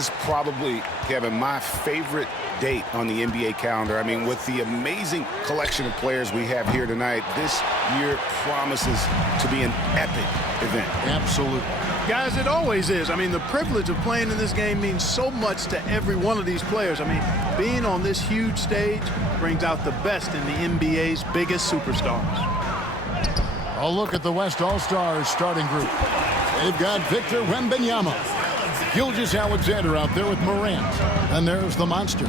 This is probably, Kevin, my favorite date on the NBA calendar. I mean, with the amazing collection of players we have here tonight, this year promises to be an epic event. Absolutely. Guys, it always is. I mean, the privilege of playing in this game means so much to every one of these players. I mean, being on this huge stage brings out the best in the NBA's biggest superstars. A look at the West All-Stars starting group. They've got Victor Wembanyama, Gilgeous-Alexander out there with Morant. And there's the monster.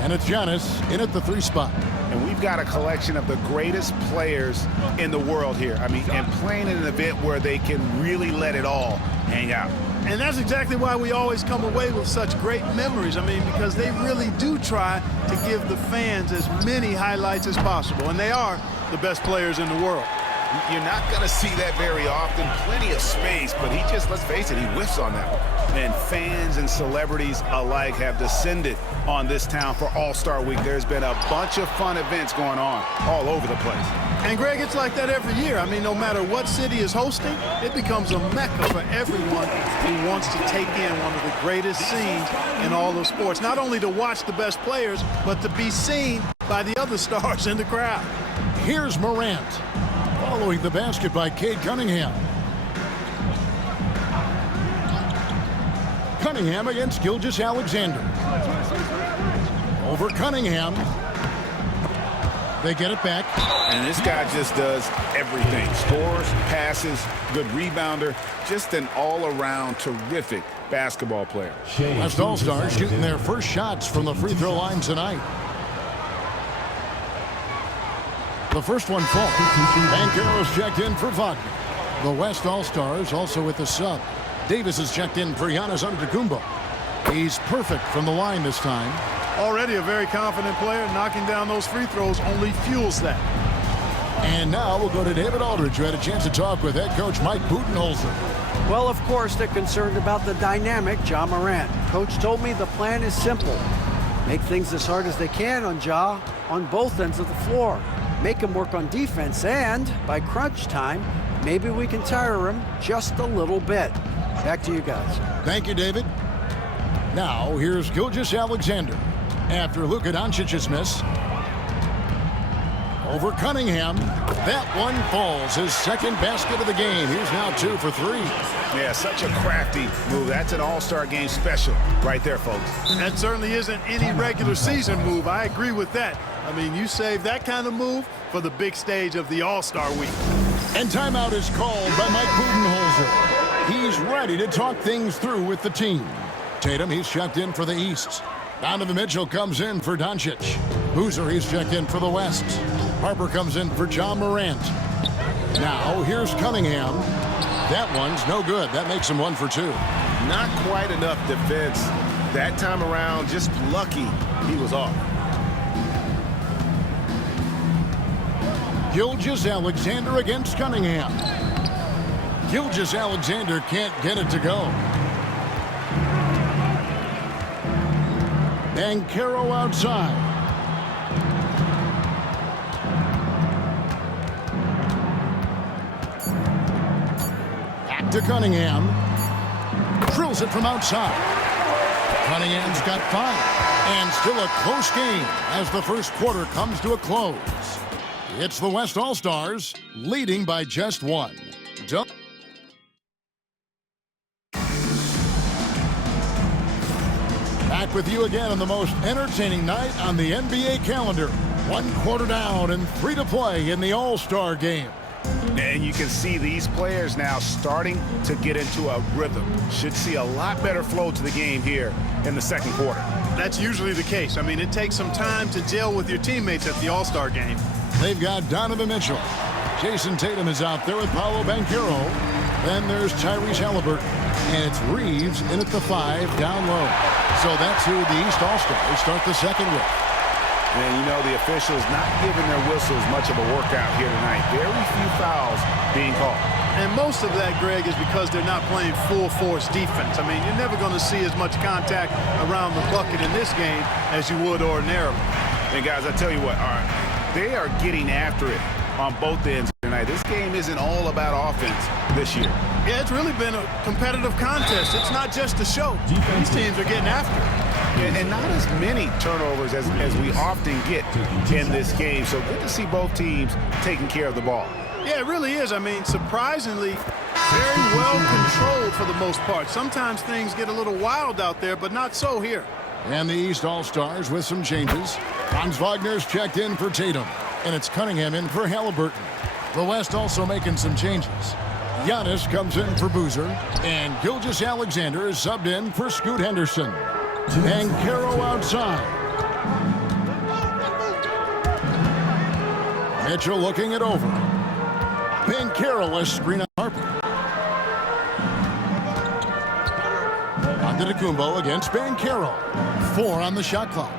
And it's Giannis in at the 3 spot. And we've got a collection of the greatest players in the world here. I mean, and playing in an event where they can really let it all hang out. And that's exactly why we always come away with such great memories. I mean, because they really do try to give the fans as many highlights as possible. And they are the best players in the world. You're not going to see that very often. Plenty of space, but he just, let's face it, he whiffs on that one. And fans and celebrities alike have descended on this town for All-Star Week. There's been a bunch of fun events going on all over the place. And, Greg, it's like that every year. I mean, no matter what city is hosting, it becomes a mecca for everyone who wants to take in one of the greatest scenes in all of sports. Not only to watch the best players, but to be seen by the other stars in the crowd. Here's Morant, following the basket by Cade Cunningham. Cunningham against Gilgeous-Alexander. Over Cunningham. They get it back. And this guy just does everything. Scores, passes, good rebounder. Just an all-around terrific basketball player. West All-Stars shooting their first shots from the free throw line tonight. The first one falls. Banchero's checked in for Vaughn. The West All-Stars also with the sub. Davis is checked in for Giannis Antetokounmpo. He's perfect from the line this time. Already a very confident player. Knocking down those free throws only fuels that. And now we'll go to David Aldridge, who had a chance to talk with head coach Mike Budenholzer. Well, of course, they're concerned about the dynamic Ja Morant. Coach told me the plan is simple. Make things as hard as they can on Ja on both ends of the floor. Make him work on defense, and by crunch time, maybe we can tire him just a little bit. Back to you guys. Thank you, David. Now, here's Gilgeous-Alexander. After Luka Doncic's miss. Over Cunningham. That one falls. His second basket of the game. He's now 2 for 3. Yeah, such a crafty move. That's an all-star game special right there, folks. That certainly isn't any regular season move. I agree with that. I mean, you save that kind of move for the big stage of the All-Star Week. And timeout is called by Mike Budenholzer. He's ready to talk things through with the team. Tatum, he's checked in for the East. Donovan Mitchell comes in for Doncic. Boozer, he's checked in for the West. Harper comes in for Ja Morant. Now, here's Cunningham. That one's no good. That makes him 1 for 2. Not quite enough defense that time around. Just lucky he was off. Gilgeous-Alexander against Cunningham. Gilgeous-Alexander can't get it to go. Banchero outside. Back to Cunningham. Drills it from outside. Cunningham's got 5. And still a close game as the first quarter comes to a close. It's the West All-Stars leading by just 1. Back with you again on the most entertaining night on the NBA calendar. 1 quarter down and 3 to play in the All-Star game. And you can see these players now starting to get into a rhythm. Should see a lot better flow to the game here in the second quarter. That's usually the case. I mean, it takes some time to gel with your teammates at the All-Star game. They've got Donovan Mitchell. Jason Tatum is out there with Paolo Banchero. Then there's Tyrese Halliburton. And it's Reeves in at the 5 down low. So that's who the East All-Stars start the second with. And you know, the officials not giving their whistles much of a workout here tonight. Very few fouls being called. And most of that, Greg, is because they're not playing full-force defense. I mean, you're never going to see as much contact around the bucket in this game as you would ordinarily. And guys, I tell you what, they are getting after it on both ends tonight. This game isn't all about offense this year. Yeah, it's really been a competitive contest. It's not just a show. These teams are getting after it. Yeah, and not as many turnovers as we often get in this game. So good to see both teams taking care of the ball. Yeah, it really is. I mean, surprisingly, very well controlled for the most part. Sometimes things get a little wild out there, but not so here. And the East All-Stars with some changes. Franz Wagner's checked in for Tatum, and it's Cunningham in for Halliburton. The West also making some changes. Giannis comes in for Boozer, and Gilgeous-Alexander is subbed in for Scoot Henderson. And Caro outside. Mitchell looking it over. Banchero screen on Harper. Antetokounmpo against Banchero. 4 on the shot clock.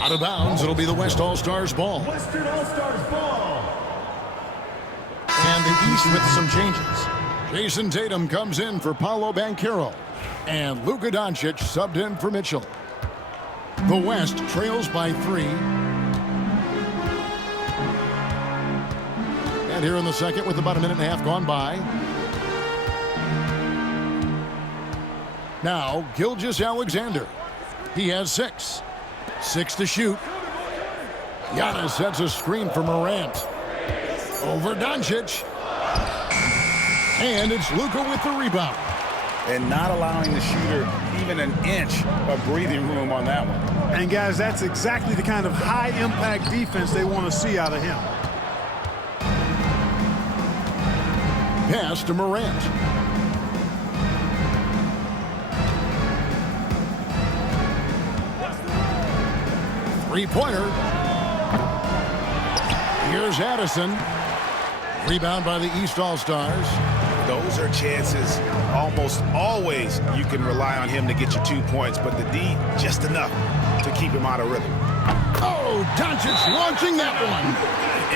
Out of bounds, it'll be the West All-Stars ball. Western All-Stars ball. And the East with some changes. Jason Tatum comes in for Paolo Banchero. And Luka Doncic subbed in for Mitchell. The West trails by 3. And here in the second with about a minute and a half gone by. Now, Gilgeous-Alexander. He has 6. 6 to shoot. Giannis sets a screen for Morant. Over Doncic. And it's Luka with the rebound. And not allowing the shooter even an inch of breathing room on that one. And, guys, that's exactly the kind of high-impact defense they want to see out of him. Pass to Morant. Three-pointer. Here's Addison. Rebound by the East All-Stars. Those are chances almost always you can rely on him to get you 2 points, but the D just enough to keep him out of rhythm. Oh, Doncic launching that one.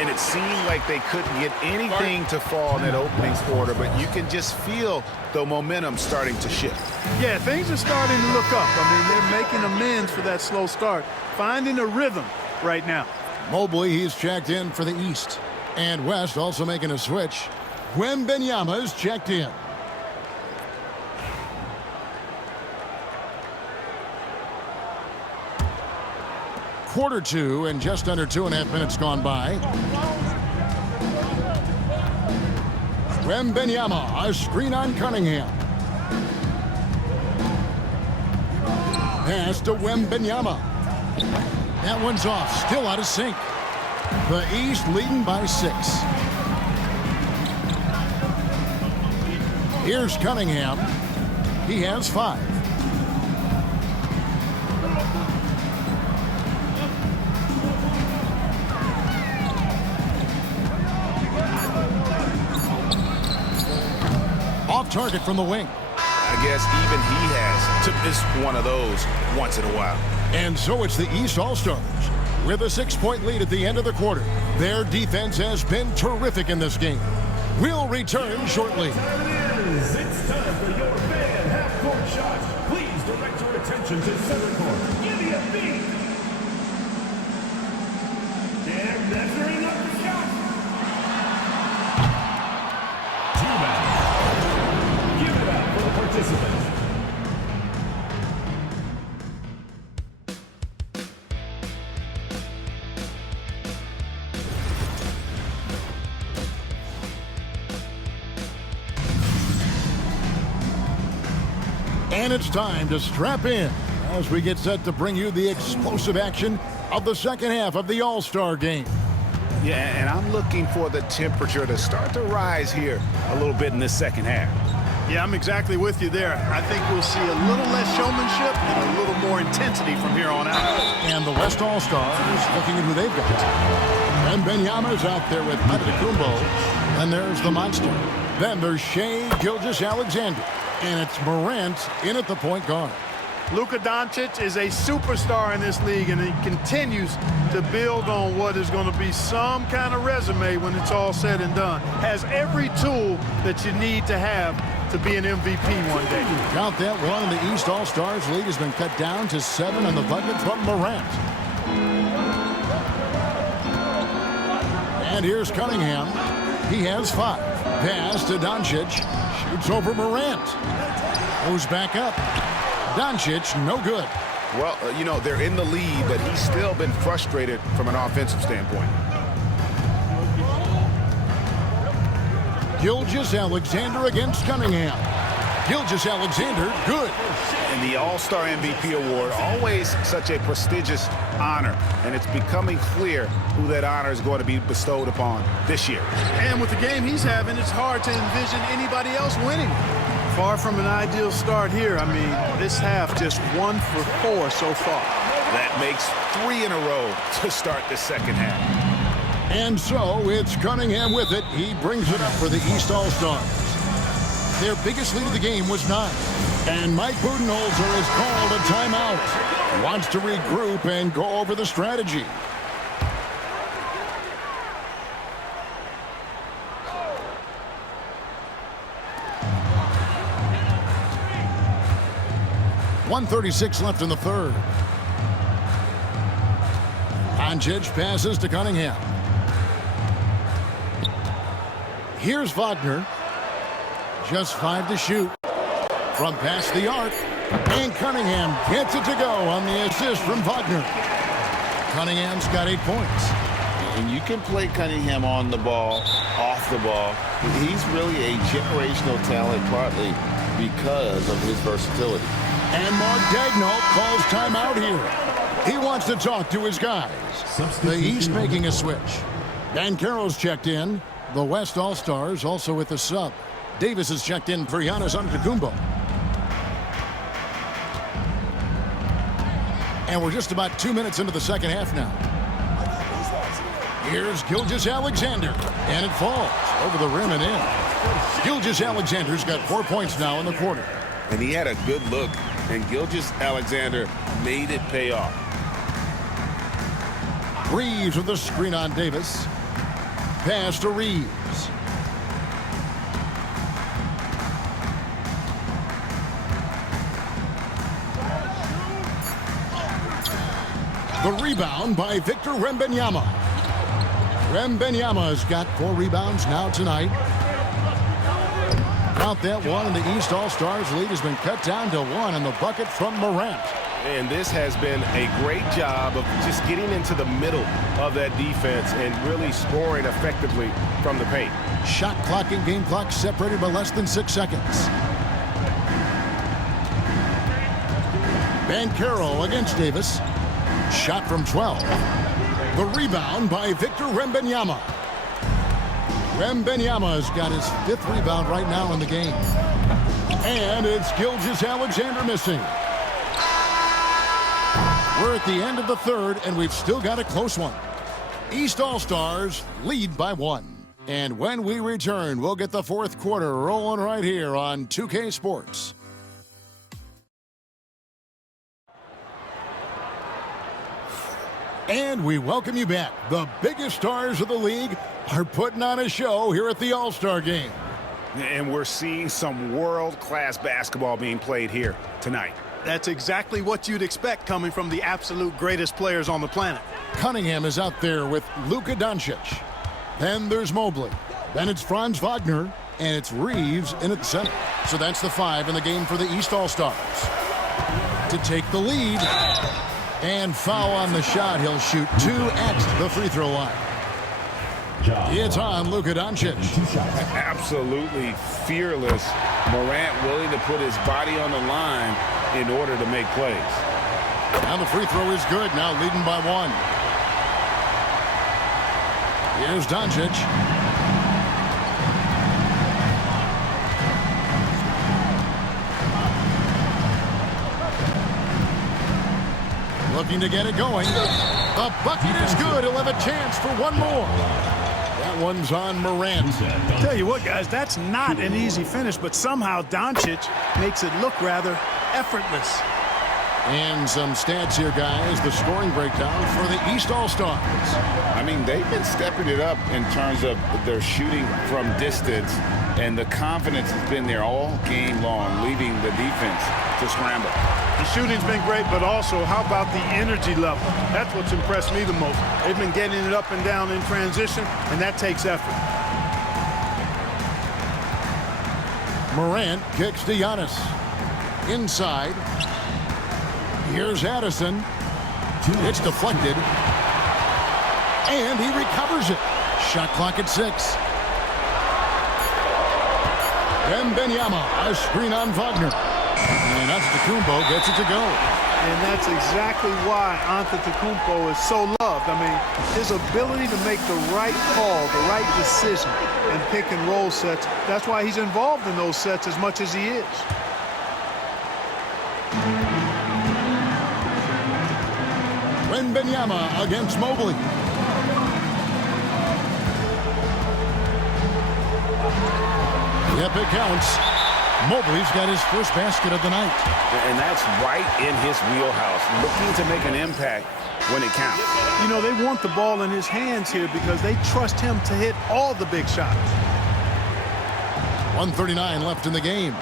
And it seemed like they couldn't get anything to fall in that opening quarter, but you can just feel the momentum starting to shift. Yeah, things are starting to look up. I mean, they're making amends for that slow start, finding a rhythm right now. Mobley, he's checked in for the East. And West also making a switch. Wembanyama's checked in. Quarter 2 and just under 2.5 minutes gone by. Wembanyama, a screen on Cunningham. Pass to Wembanyama. That one's off, still out of sync. The East leading by 6. Here's Cunningham. He has 5. Off target from the wing. I guess even he has to miss one of those once in a while. And so it's the East All-Stars with a 6-point lead at the end of the quarter. Their defense has been terrific in this game. We'll return shortly. It's time for your fan half-court shots. Please direct your attention to center court. Give me a beat. And measuring up the shot. Too bad. Give it up for the participants. And it's time to strap in as we get set to bring you the explosive action of the second half of the All-Star game. Yeah, and I'm looking for the temperature to start to rise here a little bit in this second half. Yeah, I'm exactly with you there. I think we'll see a little less showmanship and a little more intensity from here on out. And the West All-Stars looking at who they've got. And Wembanyama's out there with Antetokounmpo. And there's the monster. Then there's Shai Gilgeous-Alexander. And it's Morant in at the point guard. Luka Doncic is a superstar in this league, and he continues to build on what is going to be some kind of resume when it's all said and done. Has every tool that you need to have to be an MVP one day. Count that one, and the East All-Stars lead has been cut down to 7 on the bucket from Morant. And here's Cunningham. He has 5. Pass to Doncic. It's over Morant. Goes back up. Doncic, no good. Well, you know, they're in the lead, but he's still been frustrated from an offensive standpoint. Gilgeous-Alexander against Cunningham. Gilgeous-Alexander, good. And the All-Star MVP award, always such a prestigious honor, and it's becoming clear who that honor is going to be bestowed upon this year. And with the game he's having, it's hard to envision anybody else winning. Far from an ideal start here. I mean, this half just 1 for 4 so far. That makes 3 in a row to start the second half. And so it's Cunningham with it. He brings it up for the East All-Stars. Their biggest lead of the game was 9. And Mike Budenholzer has called a timeout. He wants to regroup and go over the strategy. .136 left in the third. Doncic passes to Cunningham. Here's Wagner. Just 5 to shoot. From past the arc. And Cunningham gets it to go on the assist from Wagner. Cunningham's got 8 points. And you can play Cunningham on the ball, off the ball. He's really a generational talent, partly because of his versatility. And Mark Daigneault calls timeout here. He wants to talk to his guys. The East making a switch. Banchero's checked in. The West All-Stars also with the sub. Davis is checked in for Giannis Antetokounmpo. And we're just about 2 minutes into the second half now. Here's Gilgeous-Alexander. And it falls over the rim and in. Gilgeous-Alexander's got 4 points now in the quarter. And he had a good look, and Gilgeous-Alexander made it pay off. Reeves with the screen on Davis. Pass to Reeves. The rebound by Victor Wembanyama. Wembanyama's got 4 rebounds now tonight. Count that one, and the East All-Stars lead has been cut down to 1 in the bucket from Morant. And this has been a great job of just getting into the middle of that defense and really scoring effectively from the paint. Shot clock and game clock separated by less than 6 seconds. Banchero against Davis. Shot from 12. The rebound by Victor Wembanyama. Wembanyama's got his 5th rebound right now in the game. And it's Gilgeous-Alexander missing. We're at the end of the third, and we've still got a close one. East All-Stars lead by 1. And when we return, we'll get the fourth quarter rolling right here on 2K Sports. And we welcome you back. The biggest stars of the league are putting on a show here at the All-Star Game. And we're seeing some world-class basketball being played here tonight. That's exactly what you'd expect coming from the absolute greatest players on the planet. Cunningham is out there with Luka Doncic. Then there's Mobley. Then it's Franz Wagner. And it's Reeves in at the center. So that's the 5 in the game for the East All-Stars. To take the lead. And foul on the shot. He'll shoot 2 at the free throw line. It's on Luka Doncic. Absolutely fearless. Morant willing to put his body on the line in order to make plays. Now the free throw is good. Now leading by 1. Here's Doncic. Looking to get it going. The bucket is good. He'll have a chance for one more. That one's on Morant. Tell you what, guys, that's not an easy finish, but somehow Doncic makes it look rather effortless. And some stats here, guys. The scoring breakdown for the East All-Stars. I mean, they've been stepping it up in terms of their shooting from distance, and the confidence has been there all game long, leaving the defense to scramble. The shooting's been great, but also, how about the energy level? That's what's impressed me the most. They've been getting it up and down in transition, and that takes effort. Morant kicks to Giannis. Inside. Here's Addison. It's deflected. And he recovers it. Shot clock at 6. Wembanyama, a screen on Wagner. And Antetokounmpo gets it to go. And that's exactly why Antetokounmpo is so loved. I mean, his ability to make the right call, the right decision, and pick and roll sets, that's why he's involved in those sets as much as he is. Wembanyama against Mobley. Yep, it counts. Mobley's got his first basket of the night. And that's right in his wheelhouse, looking to make an impact when it counts. You know, they want the ball in his hands here because they trust him to hit all the big shots. 1:39 left in the game.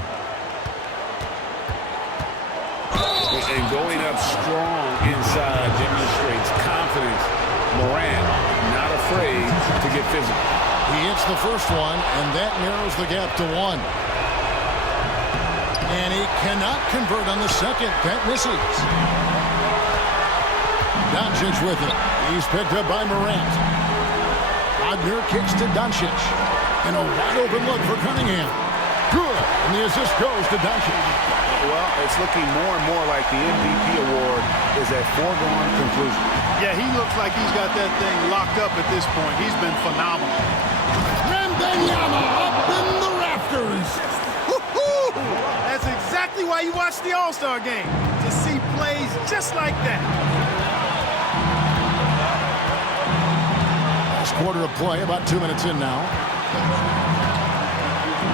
And going up strong inside demonstrates confidence. Morant not afraid to get physical. He hits the first one, and that narrows the gap to 1. And he cannot convert on the second. That misses. Doncic with it. He's picked up by Morant. Wagner kicks to Doncic. And a wide open look for Cunningham. Good. And the assist goes to Doncic. Well, it's looking more and more like the MVP award is a foregone conclusion. Yeah, he looks like he's got that thing locked up at this point. He's been phenomenal. Wembanyama up in the rafters. That's exactly why you watch the All-Star game, to see plays just like that. Last quarter of play, about 2 minutes in now.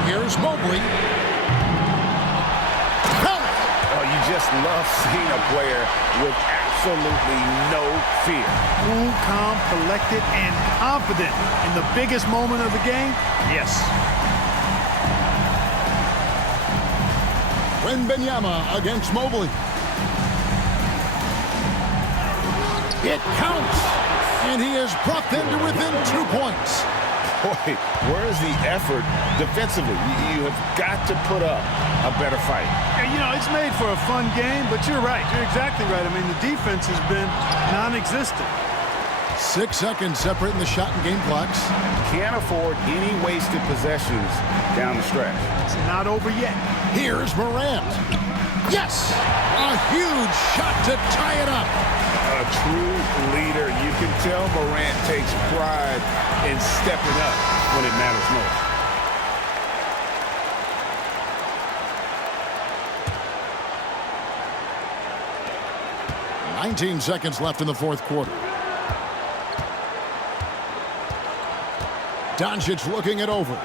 Here's Mobley. Oh, you just love seeing a player with absolutely no fear. Cool, calm, collected, and confident in the biggest moment of the game. Yes. Wembanyama against Mobley. It counts, and he has brought them to within 2 points. Boy, where's the effort defensively? You have got to put up a better fight. Yeah, you know, it's made for a fun game, but you're right. You're exactly right. I mean, the defense has been non-existent. 6 seconds separating the shot and game clocks. Can't afford any wasted possessions down the stretch. It's not over yet. Here's Morant. Yes! A huge shot to tie it up. A true leader. You can tell Morant takes pride in stepping up when it matters most. 19 seconds left in the fourth quarter. Doncic looking it over.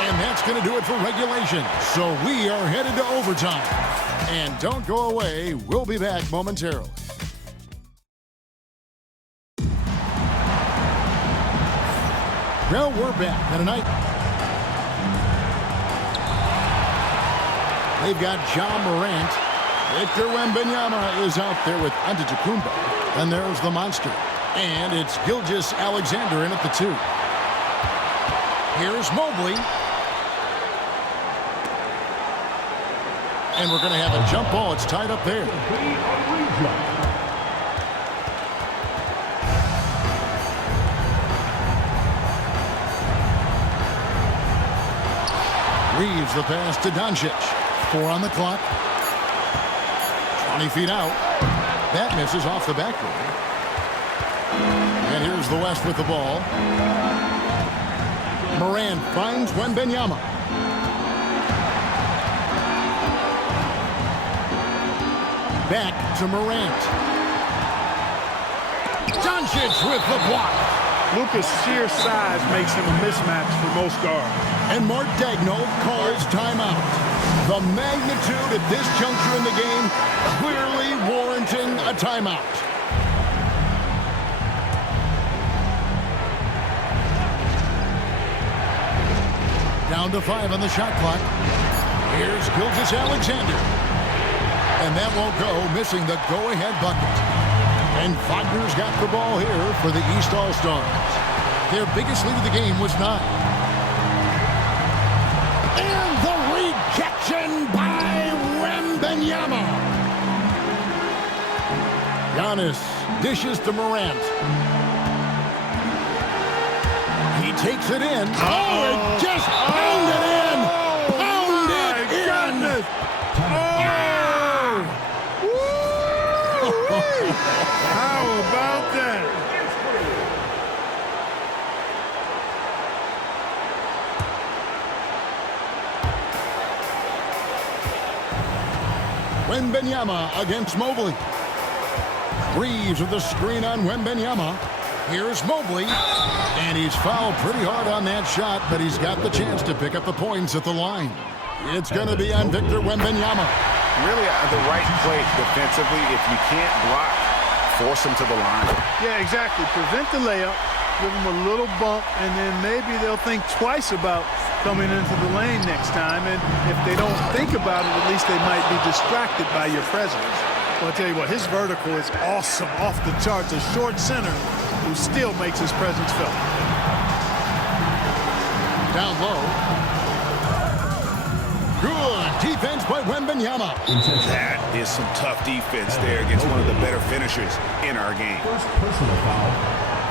And that's going to do it for regulation. So we are headed to overtime. And don't go away. We'll be back momentarily. Well, we're back. And tonight, they've got John Morant. Victor Wembanyama is out there with Antetokounmpo. And there's the monster. And it's Gilgeous-Alexander in at the 2. Here's Mobley. And we're going to have a jump ball. It's tied up there. Reeves the pass to Doncic. 4 on the clock. 20 feet out. That misses off the backboard. And here's the West with the ball. Morant finds Wembanyama. Back to Morant. Doncic with the block. Luka's sheer size makes him a mismatch for most guards. And Mark Daigneault calls timeout. The magnitude at this juncture in the game clearly warranting a timeout. Down to 5 on the shot clock. Here's Gilgeous-Alexander. And that won't go, missing the go-ahead bucket. And Wagner's got the ball here for the East All-Stars. Their biggest lead of the game was 9. And the rejection by Wembanyama. Giannis dishes to Morant. He takes it in. Oh, it just pounded in. Pounded in. How about that? Wembanyama against Mobley. Reeves with the screen on Wembanyama. Here's Mobley. And he's fouled pretty hard on that shot, but he's got the chance to pick up the points at the line. It's going to be on Victor Wembanyama. Really the right play defensively. If you can't block, force him to the line. Yeah, exactly. Prevent the layup, give them a little bump, and then maybe they'll think twice about coming into the lane next time. And if they don't think about it, at least they might be distracted by your presence. Well, I'll tell you what, his vertical is awesome, off the charts. A short center who still makes his presence felt. Down low. Good defense by Wembanyama. That is some tough defense there against one of the better finishers in our game. First personal foul.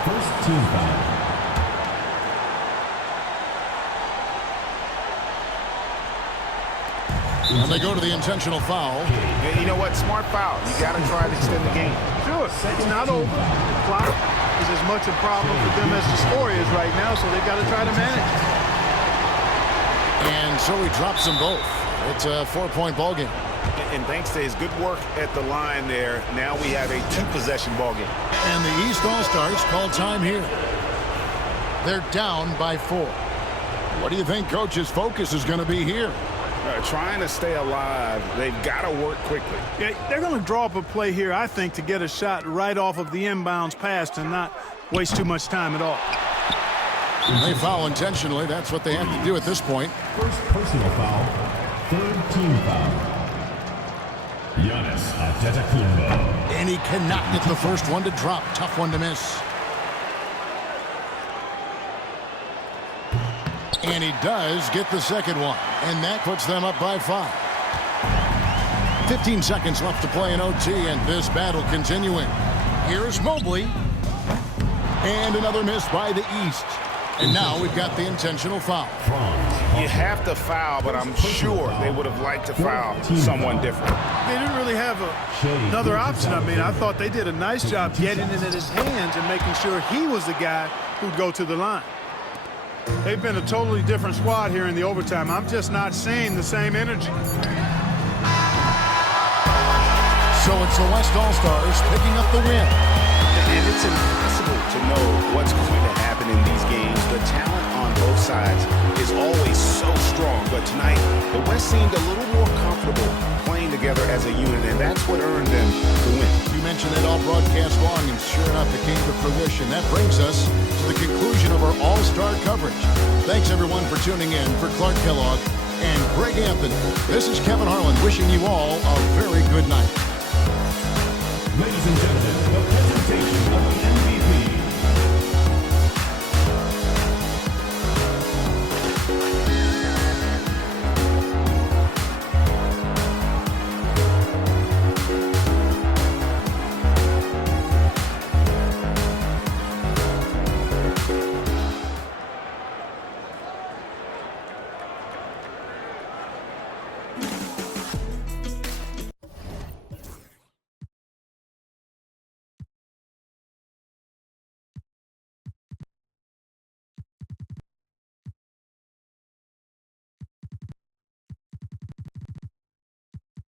First team foul. And they go to the intentional foul. And you know what? Smart foul. You got to try to extend the game. Sure, it's not over. The clock is as much a problem for them as the score is right now, so they've got to try to manage it. And so he drops them both. It's a 4-point ball game. And thanks to his good work at the line there, now we have a 2-possession ball game. And the East All-Stars call time here. They're down by 4. What do you think Coach's focus is going to be here? Trying to stay alive. They've got to work quickly. Yeah, they're going to draw up a play here, I think, to get a shot right off of the inbounds pass and not waste too much time at all. They foul intentionally. That's what they have to do at this point. First personal foul. Third team foul. Giannis Antetokounmpo. And he cannot get the first one to drop. Tough one to miss. And he does get the second one. And that puts them up by 5. 15 seconds left to play in OT, and this battle continuing. Here's Mobley. And another miss by the East. And now we've got the intentional foul. You have to foul, but I'm sure they would have liked to foul someone different. They didn't really have another option. I mean, I thought they did a nice job getting it in his hands and making sure he was the guy who'd go to the line. They've been a totally different squad here in the overtime. I'm just not seeing the same energy. So it's the West All-Stars picking up the win. And it's impossible to know what's going to happen in these games. The talent on both sides is always so strong. But tonight, the West seemed a little more comfortable playing together as a unit, and that's what earned them the win. You mentioned it all broadcast long, and sure enough, it came to fruition. That brings us to the conclusion of our All-Star coverage. Thanks, everyone, for tuning in. For Clark Kellogg and Greg Anthony, this is Kevin Harlan wishing you all a very good night. Ladies and gentlemen.